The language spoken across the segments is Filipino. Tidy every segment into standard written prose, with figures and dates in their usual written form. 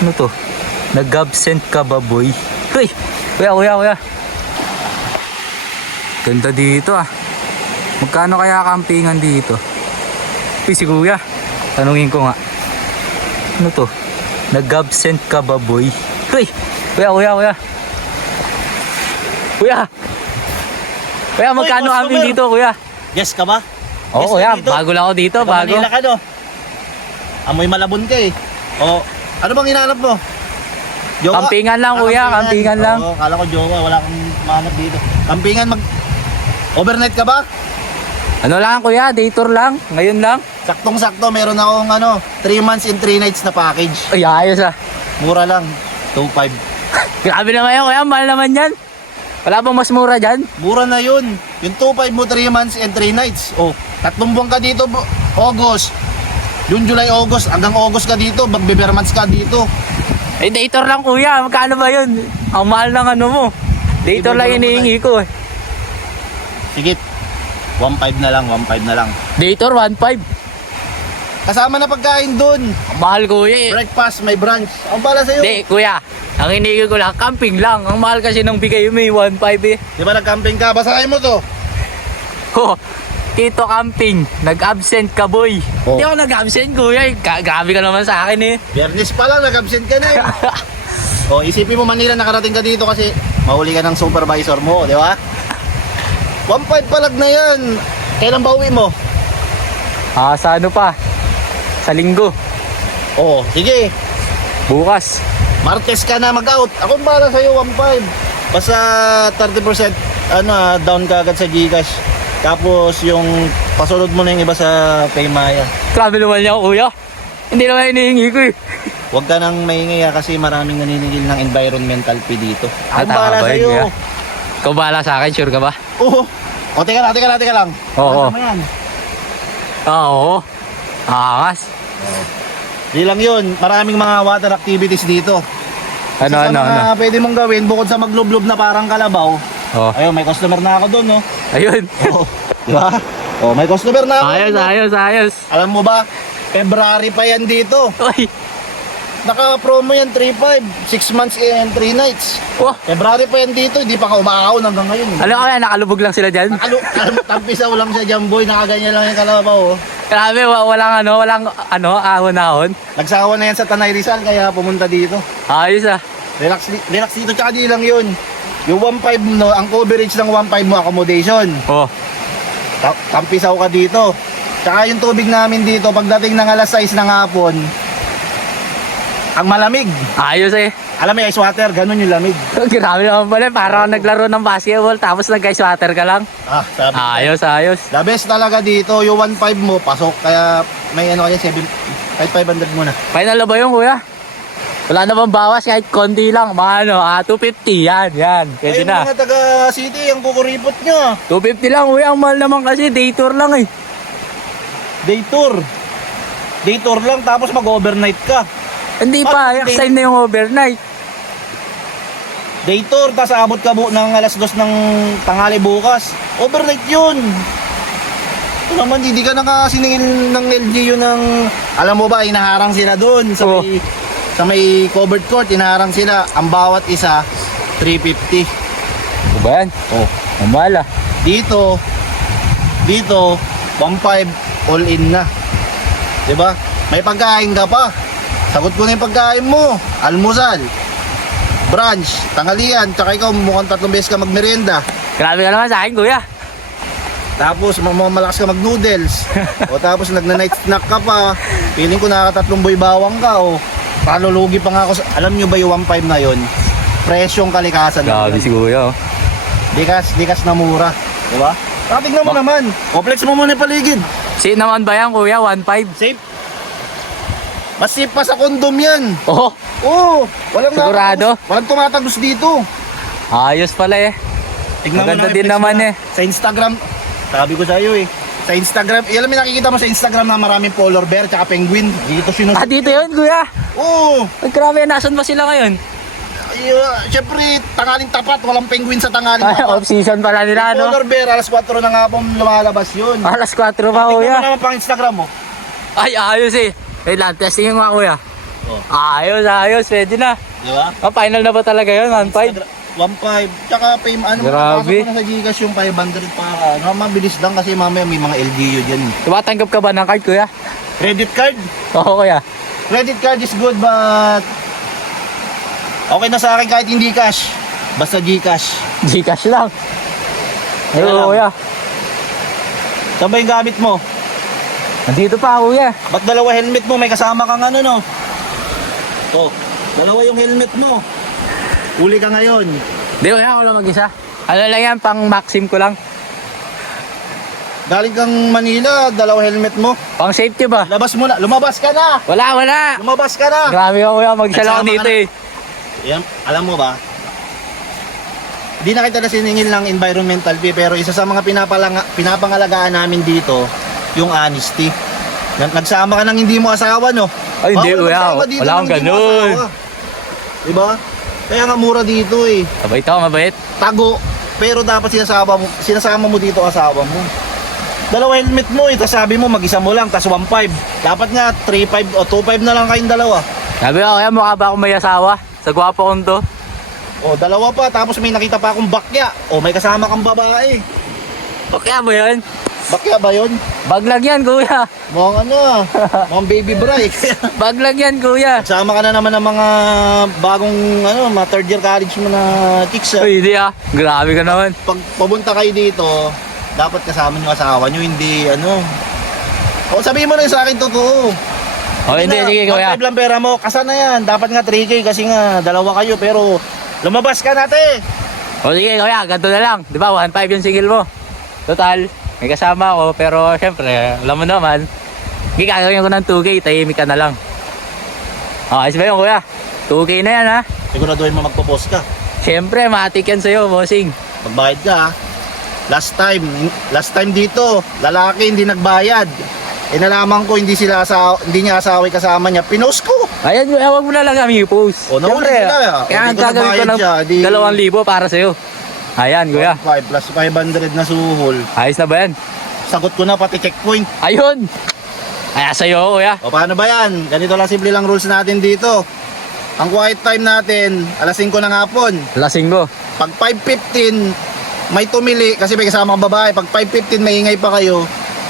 Ano to? Nag-absent ka ba, boy? Uy! Kuya. Ganda dito ah. Magkano kaya campingan dito? Uy, si kuya. Tanungin ko nga. Ano to? Nag-absent ka ba, boy? Uy! Kuya. Kuya, magkano Uy, camping customer. dito, kuya? Yes ka ba? Oo, Yes kuya. ka dito? Bago lang ako dito. Taga Bago. Manila ka, no? Amoy malabon ka eh. O, ano bang hinahanap mo? Jowa? Campingan lang, kuya. Campingan lang. Oo, kala ko jowa. Wala kang mahanap dito. Campingan overnight ka ba? Ano lang, kuya? Day tour lang. Ngayon lang. Saktong-sakto, meron akong 3 months and 3 nights na package. Ay, ayos ah. Mura lang. 2.5. Grabe naman yan, kuya. Mahal naman yan. Wala bang mas mura dyan? Mura na yun. Yung 2.5 mo, 3 months and 3 nights. Oh, 3 buwan ka dito, August. June, July, August. Hanggang August ka dito. Magbe-bare months ka dito. Eh, day tour lang, kuya. Magkano ba yun? Ang mahal ng ano mo. Day tour lang hinihingi ko eh. Sige. 1.5 na lang, 1.5 na lang. Day tour, 1.5. Kasama na pagkain dun. Ang mahal, kuya eh. Breakfast, may brunch. Ang bala sa'yo. Hindi, kuya. Ang hinihingi ko lang, camping lang. Ang mahal kasi ng bigay mo eh, 1.5 eh. Di ba nag-camping ka? Basahin mo to. Oh, Tito Camping, nag-absent ka, boy. Oh. Hindi ako nag-absent, kuya. Grabe ka naman sa akin eh. Biyernes pa lang, nag-absent ka na eh. O, isipin mo Manila, nakarating ka dito kasi mahuli ka ng supervisor mo, di ba? 1.5 palag na yan. Kailan ba uwi mo? Sa ano pa? Sa linggo. Oo, sige. Bukas. Martes ka na mag-out. Ako para sa'yo, 1.5. Basta 30% down ka agad sa Gcash. Tapos yung pasunod mo na yung iba sa Paymaya. Grabe naman niya, kuya. Hindi naman hinihingi ko eh. Huwag ka nang maingay kasi maraming naniningil ng environmental fee dito. Ako Tama para ba yun, sa'yo. kuya? Ikaw bahala sa akin, sure ka ba? Oo. O, teka lang. Oo. Ano yan? Oo. Angas. Di lang yun. Maraming mga water activities dito. Ano. Mga pwede mong gawin, bukod sa maglublob na parang kalabaw. Oh. Ayun, may customer na ako doon, no? Ayun. Oo. Diba? Oh, may customer na ako. Ayos. Alam mo ba, February pa yan dito. Uy. Naka-promo yan, 3.5. 6 months and 3 nights. Wah. February pa yan dito, hindi pa ka umaakaw hanggang ngayon. Ano kaya, nakalubog lang sila dyan? Tampisaw lang siya dyan, boy. Nakaganyan lang yung kalabaw, oh. Grabe, walang ahon-ahon. Nagsawa na yan sa Tanay Rizal, kaya pumunta dito. Ayos ah. Relax dito, tsaka di lang yun. Yung 1.5 no, ang coverage ng 1.5 mo, accommodation. Oh. Tampisaw ka dito. Tsaka yung tubig namin dito, pagdating ng alas 6 ng hapon, ang malamig. Ayos eh. Alam mo, ice water, ganun yung lamig. Grabe naman pala, parang naglaro ng basketball tapos nag-ice water ka lang. Sabi ko, Ayos. the best talaga dito, yung 1.5 mo, pasok. Kaya may kaya 500 muna. Final na ba yun, kuya? Wala na bang bawas kahit konti lang. Mga 250. Yan. Pwede Ayun na. mga taga city, ang kukuripot nyo. 250 lang, kuya. Ang mahal naman kasi. Day tour lang eh. Day tour lang, tapos mag-overnight ka. Hindi pa. Extend na yung overnight. Day tour, tapos abot ka ng alas 2 ng tanghali bukas. Overnight yun. Ito naman, hindi ka nakasiningil ng LGU ng... Alam mo ba, inaharang sila doon sa Oh. sa may covered court, inaharang sila. Ang bawat isa, 350. Ano ba yan? Oh. Ang mahal ah. Dito, 1.5 all in na. 'Di ba? May pagkain ka pa. Sagot ko na yung pagkain mo. Almusal, brunch, tanghalian, tsaka ikaw mukhang 3 beses ka magmerienda. Grabe ka naman sa akin, kuya. Tapos malakas ka mag-noodles. O tapos nagna-night snack ka pa. Feeling ko nakaka-3 boy bawang ka o. Palulugi pa nga ako. Alam nyo ba yung 1.5 na yon? Presyong kalikasan. Grabe si kuya oh. Dikas na mura. Diba? Tingnan mo naman. O flex mo muna yung paligid. Safe naman ba yan, kuya? 1.5? Safe. Mas safe pa sa kondom yan. Oh, Oo. Walang Sigurado? Walang tumatagos dito. ayos pala eh. Tingnan Maganda lang yung din flex naman na. eh. Sa Instagram, sabi ko sa iyo eh. Sa Instagram, alam mo nakikita mo sa Instagram na maraming polar bear tsaka penguin. Dito Dito yun, kuya. Oo. Ay, grabe, nasan ba sila ngayon? Siyempre, tangaling tapat. Walang penguin sa tangaling Ay, tapat. off-season pala nila, no? Polar bear, alas 4 na nga pong lumalabas yun. Alas 4 pa, Tingnan mo kuya. naman pang Instagram mo. Ay, ayos eh. Wait lang, testingin ko nga, kuya. Oh. Ayos, pwede na. Di ba? Final na ba talaga yun? 1.5? 1.5. Tsaka pay, ano, Grabe. makakasok ko na sa Gcash yung 500 para, ano, mabilis lang kasi mamaya may mga LGU dyan. Tumatanggap ka ba ng card, kuya? Credit card? Oo, kuya. Credit card is good but okay na sa akin kahit hindi cash. Basta Gcash. Gcash lang. Kaya Ayun, lang. kuya. Saan ba yung gamit mo? Nandito pa, kuya. Ba't dalawa helmet mo? May kasama kang ano, no? Oh, dalawa yung helmet mo. Huli ka ngayon. Di, kuya, ako lang mag-isa. Ano lang yan, pang maxim ko lang. Galing kang Manila, dalawa helmet mo. Pang safety ba? Labas mo na. Lumabas ka na! Wala. Lumabas ka na! Grabe ka, kuya. Mag-isa lang ako Nagsama dito ka na. eh. Yan, alam mo ba? Di na kita na siningil ng environmental fee pero isa sa mga pinapangalagaan namin dito, yung honesty. Nagsama ka ng hindi mo asawa, no? Ay, hindi, Bawal kuya. magsama dito Wala ng akong hindi mo ganun. asawa. Diba? Kaya nga mura dito eh. Mabait ako, mabait. Tago. Pero dapat sinasama mo dito asawa mo. Dalawa helmet mo eh. Tapos sabi mo mag-isa mo lang. Tapos 1.5. Dapat nga 3.5 o 2.5 na lang kayong dalawa. Sabi ko, kuya, mukha ba akong may asawa? Sa gwapo kong to. O dalawa pa. Tapos may nakita pa akong bakya. O may kasama kang babae. Okay mo yun? Bakya ba yun? Baglag yan, kuya. Mukhang ano ah. Mukhang baby bride. Baglag yan, kuya. Sama ka na naman ng mga bagong ano, mga third year college mo na chicks ah. Uy, hindi ah. Grabe ka naman. Pag papunta kayo dito, dapat kasama nyo asawa nyo, hindi ano. O sabihin mo na sa akin totoo. O, hindi, sige, kuya. 1.5 lang pera mo, kasa na yan. Dapat nga 3K kasi nga dalawa kayo pero lumabas ka natin. O, sige, kuya. Ganito na lang. Di ba, 1.5 yung sigil mo. Total, may kasama ako. Pero, syempre, alam mo naman. Hindi, gagawin ko ng 2K. Tahimik ka na lang. O, ayos ba yun, kuya? 2K na yan, ha? Siguraduhin mo magpo-post ka. Syempre, matik yan sa'yo, bossing. Magbayad ka ha. Last time dito, lalaki hindi nagbayad. Eh nalaman ko hindi niya asawa kasama niya. Pinost ko. Ayan, huwag mo na lang kami i-post. O, nahuli Syempre, sila. Kaya O, di ko gagawin ko nabayad ng siya, di- 2,000 para sa'yo. Ayan, kuya. 5 plus 500 na suhol. Ayos na ba yan? Sagot ko na pati checkpoint. Ayun! Kaya sa'yo, kuya. O paano ba yan? Ganito lang simple lang rules natin dito. Ang quiet time natin, alas 5 ng hapon. Lasing ko. Pag 5:15, may tumili kasi may kasama kang babae. Pag 5:15 may ingay pa kayo,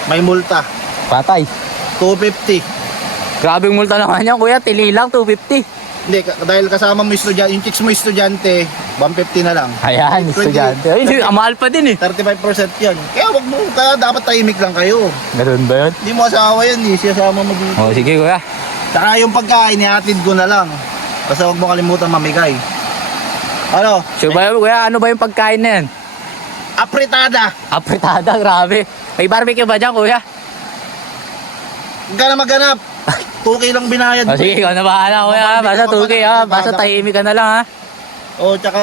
may multa. Patay. 250. Grabing multa naman yan, kuya. Tili lang, 250. Hindi, dahil kasama mo estudyante, yung chicks mo estudyante, 150 na lang. Ayan, 20. estudyante. Ay, ang mahal pa din eh. 35% yan. Kaya wag mo, dapat tahimik lang kayo. Ganun ba yun? Hindi mo asawa yan, siyasama mo dito. O, sige, kuya. Saka yung pagkain, ihatid ko na lang. Basta wag mo kalimutan mamigay. Ano? Sure ba yun, kuya? Ano ba yung pagkain na yan? Apritada! Apritada, grabe. May barbecue ba dyan, kuya? Huwag ka na maghanap. 2K lang binayad O, mo. sige, ikaw na bahala, kuya. Basta 2K, ha? Basta tahimik ka na lang, ha? O, tsaka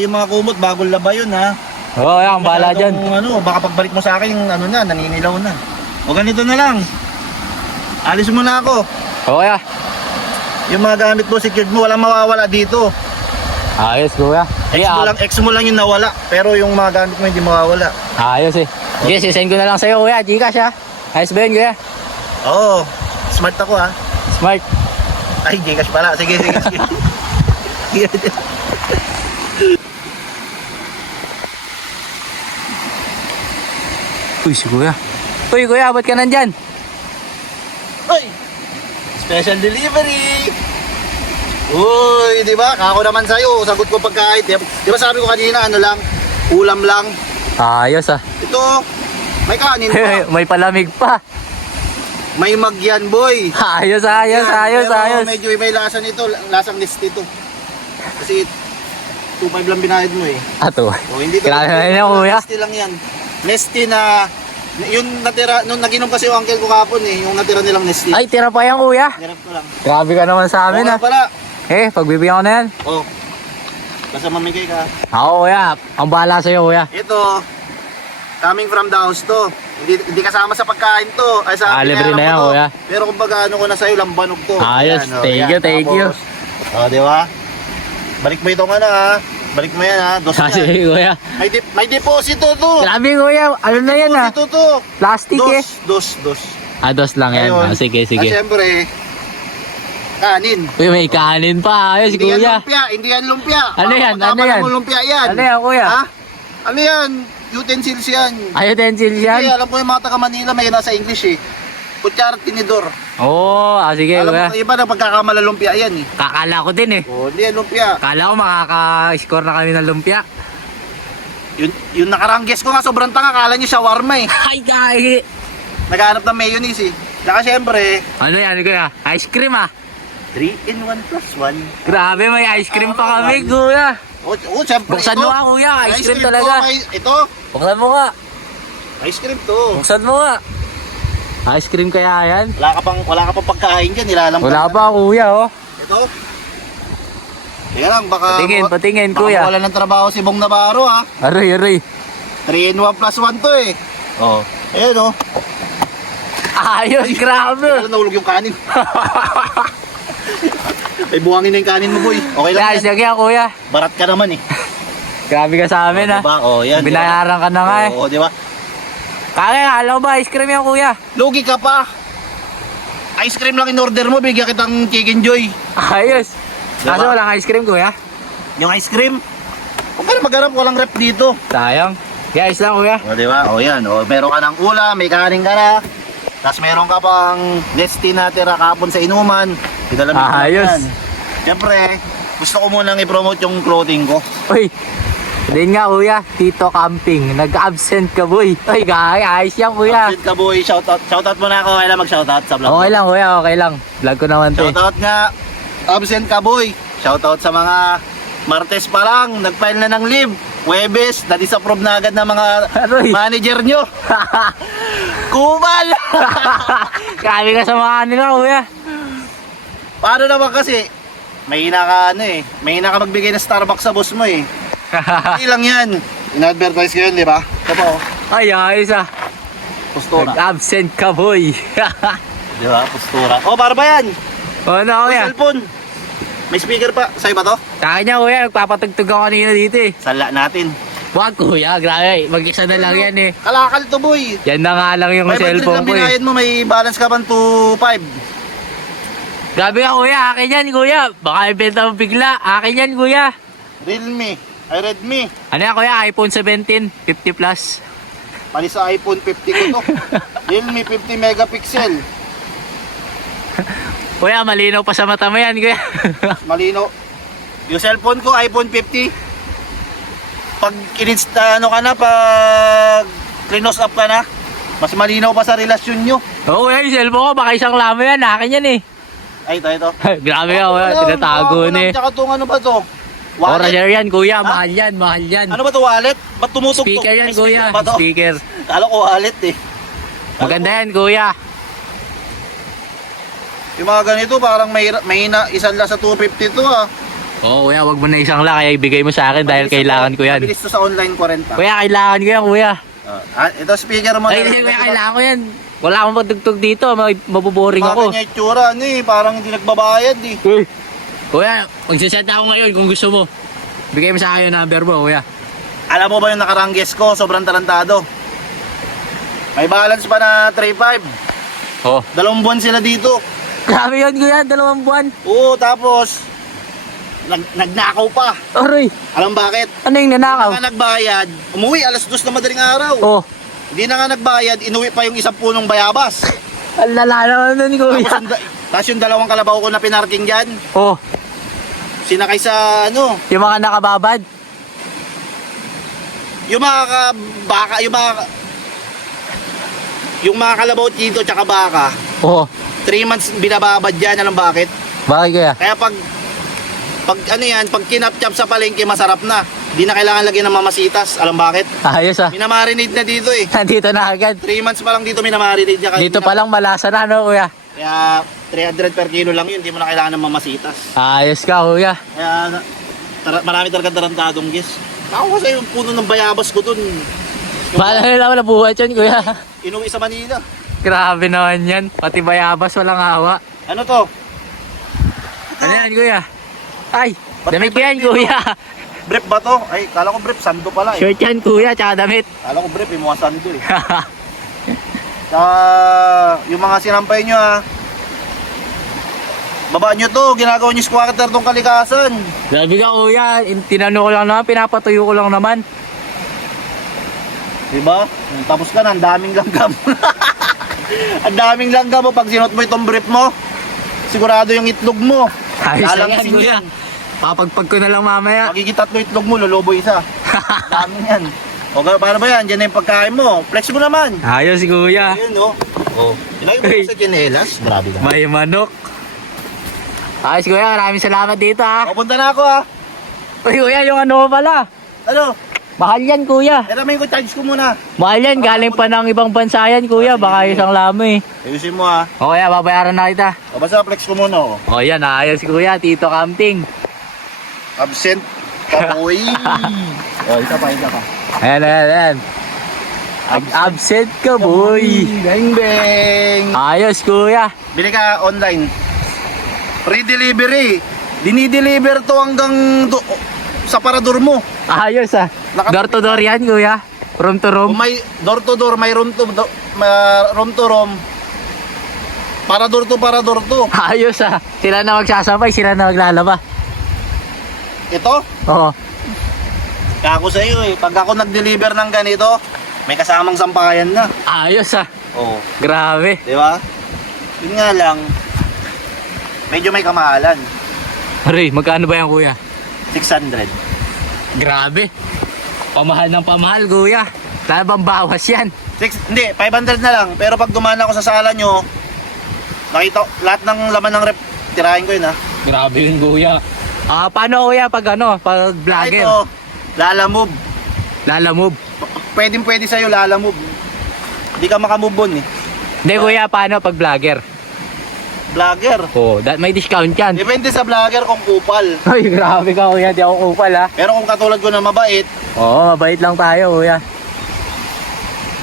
yung mga kumot, bagong laba yun, ha? Oo, yan, bahala dyan. Ano, baka pagbalik mo sa akin, ano na, naninilaw na. O, ganito na lang. Alis mo na ako. O, kuya. Yung mga gamit mo, secured mo, walang mawawala dito. Ayos, kuya. Sige, Ex mo lang yung nawala. Pero yung mga gamit mo, hindi mawawala. ayos eh. Sige, sisend ko na lang sa'yo, kuya. Gcash, ha? Ayos ba yun, kuya? Oo, smart ako, ha? Smart. Ay, Gcash pala. Sige. Uy, si kuya. Uy, kuya, ba't ka nandyan? Uy! Special delivery! Uy, di ba? Kako naman sa'yo. Sagot ko pagkain. Di ba sabi ko kanina, ano lang? Ulam lang. Ayos, ah. Ito, may kanin pa. May palamig pa. May magyan, boy. Ayos, ayos, Yan, ayos, pero ayos. medyo may lasa nito. Lasang Nestea ito. Kasi 2.5 lang binayad mo eh. Ato. O, hindi to. Grabe na yan, kuya. Nestea lang yan. Nestea na, yung natira, nung naginom kasi yung uncle ko kapon eh, yung natira nilang Nestea. Ay, tira pa yan, kuya. Hirap ko lang. Grabe ka naman sa amin, Oo ah. nga pala. Eh, pagbibigyan ko na yan. Oh. Basta mamigay ka. Ako, kuya. Ang bahala sa'yo, kuya. Ito, coming from the house to. Hindi kasama sa pagkain to. Ay, sa libre na binayaran yan, ko to. kuya. Pero kumbaga ano ko na sa'yo, lambanog to. Ayos, Yan, thank you, yan. thank you. O, di ba? Balik mo itong ano ha. Balik mo yan ha. Dos Kasi, yan. kuya. May deposito to. Grabe, kuya. Ano na yan, ah? Deposito to. Plastic, eh. Dos. Ah, dos lang yan. Ayun. Ah, sige, sige. At syempre, Kanin. Uy, may kanin pa. Ayos, Hindi yan kuya. lumpia, hindi yan lumpia. Ano yan? Ano yan? Lumpia yan. Ano yan, kuya? Ha? Ano yan? Utensils yan. Ay, utensils yan? Hindi, alam ko yung mga taga Manila may nasa English eh. Kutsara, tinidor. Oo, sige, Alam kuya. mo, iba na pagkakamala lumpia yan eh. Kakala ko din eh. Oh, hindi yan lumpia. Kala ko makaka-score na kami ng lumpia. Yung nakarang guess ko nga sobrang tanga, kala niyo shawarma eh. Ay, gagi. Naghanap ng mayonnaise eh. Saka syempre, Ano yan, kuya? Ice cream ah. 3-in-1 plus 1. Grabe, may ice cream pa kami, kuya. Oh, syempre Buksan ito. mo nga, kuya. Ice cream to, talaga. ito, Buksan mo nga. ice cream to. Buksan mo nga. Ice cream kaya yan? Wala ka pang pagkain dyan, nilalamtan. Wala pa, kuya, oh. Ito. Teka lang, baka Patingin, baka kuya. wala ng trabaho si Bong Navarro ha. Aray, aray. 3-in-1 plus 1 to eh. Oh. Ayun oh. Ayos, grabe. Teka lang, nahulog yung kanin. Ay, buhangin na yung kanin mo, boy. Okay lang Guys, yan. lagyan, kuya. Barat ka naman eh. Grabe ka sa amin, ha. Diba? Oh, yan. Binayaran ka na nga, eh. Oo, di ba? Kaya, alam mo ba, ice cream yan, kuya? Lugi ka pa. Ice cream lang in order mo, bigyan kitang Chicken Joy. Ayos. Diba? Kaso walang ice cream, kuya. Yung ice cream, huwag ka na magharap, walang rep dito. Sayang. Guys lang, kuya. O, di ba? O, yan. O, meron ka ng ulam, may kanin ka na. Tapos meron ka pang nesty na tira kahapon sa inuman. Pinalamig ko lang Ayos. yan. Siyempre, gusto ko munang i-promote yung clothing ko. Uy. Din nga, kuya. Tito Camping. Nag-absent ka, boy. Uy, kaya. Ayos yan, kuya. Update ka, boy. Shoutout muna ako. Kailan mag-shoutout sa vlog? Okay lang, kuya. Okay lang. Vlog ko naman, to, eh. Shoutout nga. Absent ka, boy. Shoutout sa mga Martes pa lang. Nag-file na ng leave. Huwebes, na-disapprove na agad ng mga Aroy. manager nyo. Kubal! Grabe ka sa mga nila, kuya. Paano naman kasi? Mahina ka mahina ka magbigay ng Starbucks sa boss mo eh. Hindi lang yan. In-advertise ko yun, di ba? Ito po, Ay, ayos, ah. postura. Nag-absent ka, boy. Di ba? Postura. Oh, para ba yan? O, ano, May kuya? cellphone. May speaker pa. Sa'yo ba to? Sa akin niya, kuya. Nagpapatugtog ako kanina dito, eh. Sala natin. Wag, kuya. Grabe. Mag-isa na lang yan, eh. Kalakal to, boy. Yan na nga lang yung 500 cellphone lang ko, eh. binayad mo, may balance ka pang 2.5. Grabe ka, kuya. Akin yan, kuya. Baka ibenta mo bigla. Akin yan, kuya. Realme. Ay, Redmi. Ano yan, kuya? iPhone 17, 50 plus. Palis sa iPhone 50 ko to. Realme 50 megapixel. Kuya, malinaw pa sa mata mo yan, kuya. Malino. Yung cellphone ko, iPhone 50. Pag ininsta, ano ka na, pag cleanose up ka na, mas malinaw pa sa relasyon nyo. Oo, kuya. Yung cellphone ko, baka isang lamo yan. Akin yan, eh. Ay, ito. Grabe ka, kuya. Tinatago na, eh. Tsaka itong ano ba to? Order Wallet? yan, kuya. Ha? Mahal yan, mahal yan. Ano ba to wallet? Ba't tumutugtog? Speaker yan, Ay, kuya. ba to? Speaker. Kala ko wallet eh. Maganda yan, kuya. Yung mga ganito, parang may isang lang sa 250 to ah. Oo, kuya. Wag mo na isang lang. Kaya ibigay mo sa akin dahil kailangan ko yan. Mabilis to sa online 40. Kuya, kailangan ko yan, kuya. Ito speaker mo. Ay, hindi, kuya. Kailangan ko yan. Wala akong patugtog dito. Mabuboring Mga ako. ganyan yung tsura, ano eh, parang hindi nagbabayad eh. Uy. Kuya, magsaset ako ngayon kung gusto mo. Bigay mo sa akin yung number mo, kuya. Alam mo ba yung nakarang guest ko, sobrang talentado. May balance pa na 3.5. Oh. 2 buwan sila dito. Grabe yun, kuya. 2 buwan. Oo, tapos nagnakaw pa. Aray. Alam bakit? Ano yung Hindi nanakaw? na nga nagbayad, umuwi alas 2 na madaling araw. Oh. Hindi na nga nagbayad, inuwi pa yung isang punong bayabas. Ang lala naman nun, kuya. Tapos yung 2 kalabaw ko na pinarking dyan, Oh. sinakay sa ano, Yung mga nakababad. yung mga baka, yung mga kalabaw dito tsaka baka, Oh. 3 months binababad dyan, alam bakit? Bakit, kuya? Kaya pag ano yan, pag kinapchap sa palengke masarap na. Di na kailangan lagyan ng mamasitas, alam bakit? Ayos, ah. Minamarinate na dito eh. Nandito na agad. 3 months pa lang dito minamarinate niya. Dito pa lang malasa na, no, kuya? Kaya 300 per kilo lang yun, di mo na kailangan ng mamasitas. Ayos ka, kuya. Kaya marami talagang tarantadong guys. Ako kasi yung puno ng bayabas ko dun. Paano nila wala buhat yun, kuya? Inuwi sa Manila. Grabe naman yan. Pati bayabas, walang hawa. Ano to? Ano yan, kuya? Ay, Ba't damit ko may yan, dito? kuya. Brief ba to? Ay, kala ko brief, sando pala eh. Shirt yan, kuya, tsaka damit. Kala ko brief, yung mga sando eh. Tsaka yung mga sinampay nyo ha. Baba nyo to, ginagawa nyo squatter tong kalikasan. Grabe ka kuya, tinano ko lang naman, pinapatuyo ko lang naman. Diba? Tapos ka na, ang daming langgam. Ang daming langgam mo, pag sinot mo itong brief mo, sigurado yung itlog mo. Ayos na yan Lalangsin kuya. yan. Papagpag ko na lang mamaya. Magigitat mo itlog mo, lulubo isa. Daming yan. O paano ba yan? Diyan na yung pagkain mo. Flex mo naman. Ayos kuya. Ayun no. Oh. Ilagay mo Hey. sa Janelas. Grabe ka. May manok. Ayos kuya, maraming salamat dito ha. Pupunta na ako ha. Uy kuya, yung ano pala. Ano? Mahal yan kuya. May ko charge ko muna. Mahal yan, galing pa ng ibang bansa yan kuya. Baka isang lamo eh. Ayusin mo ha. O kaya, babayaran na kita. O basta flex ko muna oh. O yan, ayos kuya, Tito Camping. Absent. Kapoy. O, isa pa. Ayan, ayan, ayan. Absent ka boy. Bang bang. Ayos kuya. Bili ka online. Free delivery. Dinideliver to hanggang sa parador mo. Ayos ah. Door to door yan kuya. Room to room. Kung may door to door, may room to room. Parador to. Ayos ah. Sila na magsasabay, sila na maglalaba. Ito, Oo. kako sa iyo eh. Pag ako nag-deliver ng ganito, may kasamang sampayan na. Ayos ah. Oo. Grabe. Di ba? Yun nga lang, medyo may kamahalan. Aray, magkano ba yan kuya? 600. Grabe. Pamahal ng pamahal kuya. Wala bang bawas yan? Hindi, 500 na lang. Pero pag dumaan ako sa sala nyo, nakita lahat ng laman ng rep, tirahin ko yun ha. Grabe yun kuya. Paano kuya pag ano, pag vlogger? Ito, lalamove. Lalamove. Pwede sa'yo lalamove. Hindi ka makamove on eh. Hindi kuya, paano pag vlogger? Vlogger. Oh, may discount yan. Depende sa vlogger kung kupal. Ay, grabe ka kuya, di ako kupal ha. Pero kung katulad ko na mabait, Oo, mabait lang tayo kuya.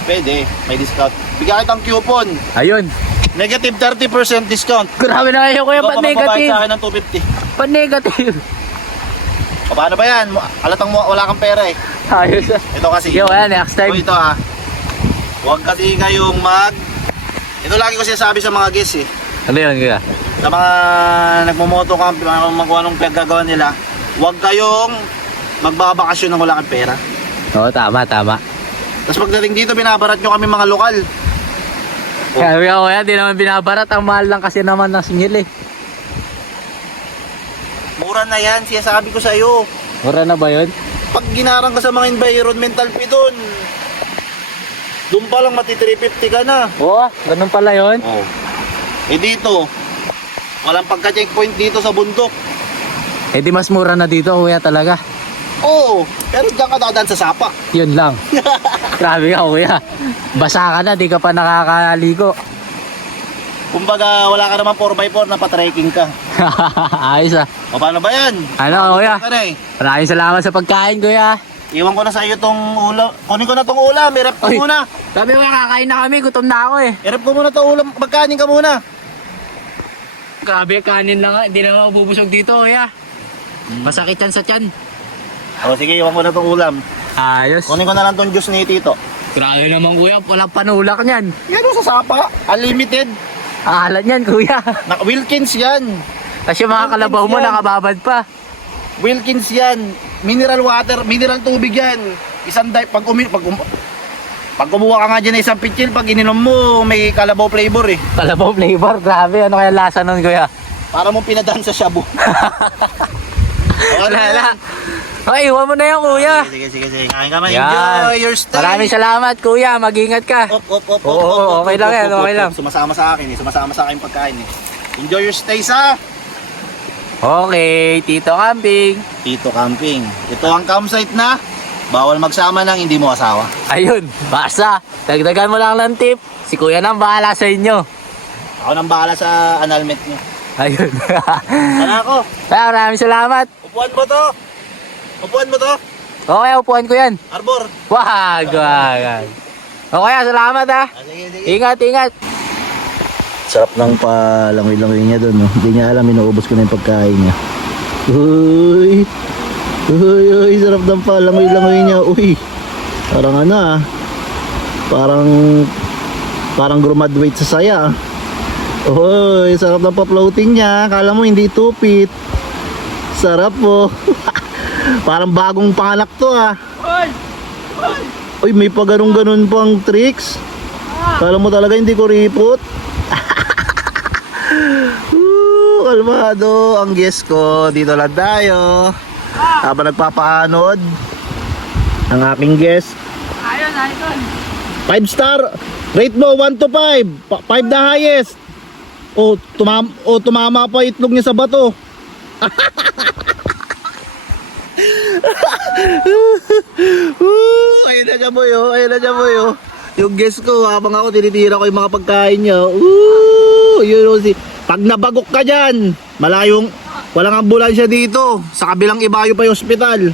pwede, may discount. Bigyan kitang coupon. Ayun. Negative 30% discount. Grabe na kayo kuya, Ikaw pag pa magbabayad negative. sa akin ng 250. Pag negative. O paano ba yan? Alatang mo, wala kang pera eh. Ayos ah. Ito kasi. Yo, ayan, next time. O ito ha. Huwag kasi kayong ito lagi ko sinasabi sa mga guests eh. Ano yun kuya? Sa mga nagmumoto camp, mga kung anong pinagagawa nila, huwag kayong magbabakasyon nang wala kang pera. Oo, tama. Tapos pagdating dito, binabarat nyo kami mga lokal. Sabi ko kuya, di naman binabarat. Ang mahal lang kasi naman ng singil eh. Mura na yan, sinasabi ko sa'yo. Mura na ba yun? Pag ginarang ka sa mga environmental fee doon pa lang mati 350 ka na. Oo, ganun pala yun. Oh. Eh dito, walang pagka-checkpoint dito sa bundok. Eh di mas mura na dito kuya talaga. Oo, pero diyan ka dadaan sa sapa. Yun lang. Grabe ka kuya. Basa ka na, di ka pa nakakaligo. Kumbaga, wala ka naman 4x4 na pa-trekking ka. Ayos ah. O paano ba yan? Ano kuya? Ano eh? Maraming salamat sa pagkain kuya. Iwan ko na sa iyo tong ulam. Kunin ko na tong ulam. I-rep ko Oy. muna. Sabi ko kakain na kami, gutom na ako eh. I-rep ko muna tong ulam. Magkanin ka muna. Grabe, kanin lang nga. Hindi na ako bubusog dito kuya. Masakit yan sa tiyan. O sige, iwan ko na tong ulam. Ayos. Kunin ko na lang tong juice ni Tito. Grabe naman kuya, walang panulak niyan. Yan o sa sapa. Unlimited. Ahalan yan kuya. Wilkins yan. Kasi yung mga kalabaw mo Yan. nakababad pa. Wilkins yan. Mineral water. Mineral tubig yan. Isang pag kumuha ka nga dyan ng isang pitsil, pag ininom mo, may kalabaw flavor eh. Kalabaw flavor, grabe. Ano kaya lasa nun kuya? Para mong pinadaan sa shabu. Wala. Ay, iwan mo na yan kuya. Sige. Kain ka man. Yan. Enjoy your stay. Maraming salamat kuya, mag-ingat ka. Op. Oo, okay lang yan, okay lang. Sumasama sa akin eh. Sumasama sa akin pagkain eh. Enjoy your stay sa Okay, Tito Camping. Tito Camping. Ito ang campsite na bawal magsama ng hindi mo asawa. Ayun, basta. Dagdagan mo lang ng tip. Si kuya nang bahala sa inyo. Ako nang bahala sa annulment niyo. Ayun. Sana ako. Maraming salamat. Upuan mo to. Okay, upuan ko yan. Arbor. Wag. Okay, salamat ha. Sige. Ingat. Sarap ng palangoy-langoy niya doon, no? Hindi niya alam, inuubos ko na yung pagkain niya. Uy, sarap ng palangoy-langoy niya. Uy, parang ano ah. Parang graduate sa saya ah. Oy, sarap ng pa-floating niya. Kala mo hindi 2 feet. Sarap po. Parang bagong panganak to ah. Uy, may pa ganun pang tricks. Kala mo talaga hindi ko ripot. Kalmado ang guest ko. Dito lang tayo. Habang nagpapaanod ang aking guest. Ayun, ayun. 5 star. Rate mo 1 to 5. 5 the highest. Tumama pa itlog niya sa bato. Ayun na siya boy, oh. Ayun na siya boy, oh. Yung guest ko, habang ako tinitira ko yung mga pagkain niya. Yun, oh, pag nabagok ka dyan, malayong, walang ambulansya dito. Sa kabilang ibayo pa yung ospital.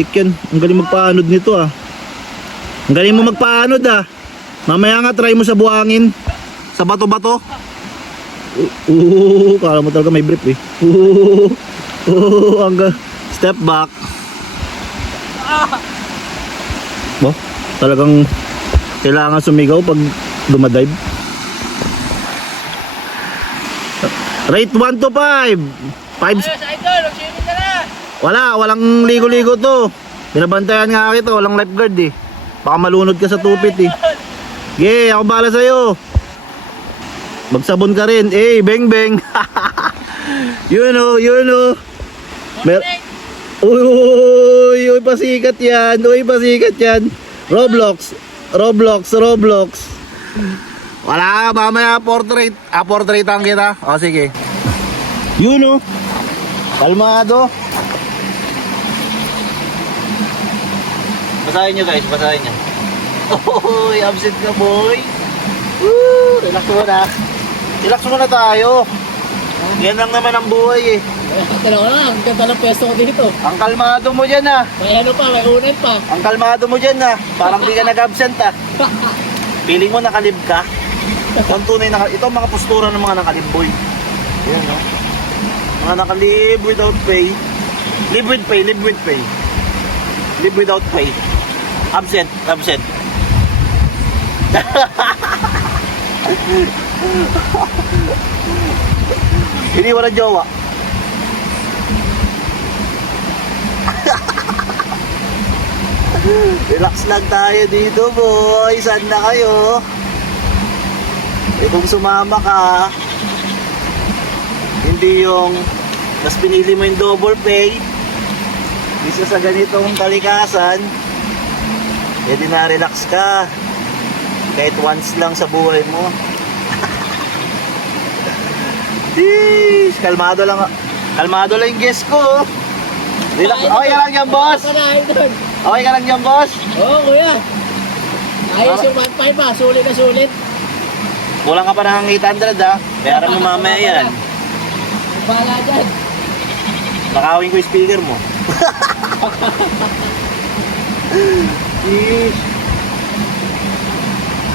Tikyan, ang galing magpaanod nito ah. Ang galing mo magpaanod ah. Mamaya nga try mo sa buhangin. Sa bato-bato. Kala mo talaga may brief eh. Step back. Talagang kailangan sumigaw pag dumadive. Rate 1 to 5. 5. Ayos, idol. Mag-swimming ka na. Walang ligo-ligo to. Binabantayan nga kita, walang lifeguard eh. Baka malunod ka sa tupit eh. Yeah, ako bahala sa'yo. Magsabon ka rin. Beng beng. Yun o. Uy, pasikat yan. Roblox. Wala ka, mamaya portrait. Portraitan kita. O, sige. Yun o. Kalmado. Basahin nyo guys, basahin nyo. Uy, absent ka boy. Relax muna tayo. Yan lang naman ang buhay eh. Tanaw na, ang ganda ng pwesto ko dito. Ang kalmado mo dyan ah. May ano pa, may unan pa. Ang kalmado mo dyan ah. Parang di ka nag-absent ah. Feeling mo nakalib ka. Ang tunay na, ito ang mga postura ng mga nakalib boy. Ayan no. Mga nakalib without pay. Live with pay. Live without pay. Absent. Hindi wala jowa. Relax lang tayo dito boy. Saan na kayo? Kung sumama ka, hindi yung mas pinili mo yung double pay. Isa sa ganitong kalikasan, di na relax ka. Kahit once lang sa buhay mo. Kalmado lang yung guest ko. Relax. Okay ka lang yan, boss. Okay ka lang yan, boss. Oo, kuya. Ayos yung 1.5 pa. Sulit na sulit. Kulang ka pa ng 800 ha. Bayaran mo mamaya yan. Bahala dyan. Nakawin ko yung speaker mo.